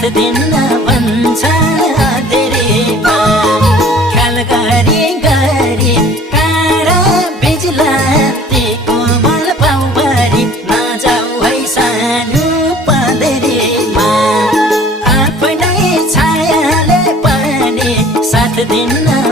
साथ दिन भन्छ धेरैमा ख्याल गरी गरी काँडा बिजुलाती कोमल पाउभरि नजाऊ है सानो पँधेरीमा आफ्नै छायाले पनि साथ दिन